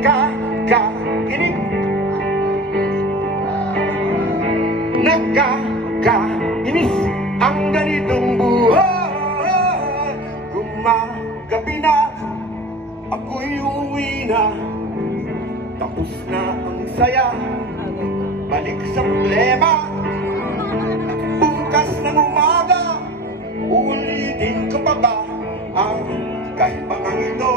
nakakainis, nakakainis ang ganitong buhay. Gumagabi na, ako'y uuwi na, tapos na ang saya, balik sa problema. Bukas ng umaga, ulitin ko pa ba ang kaibangang ito?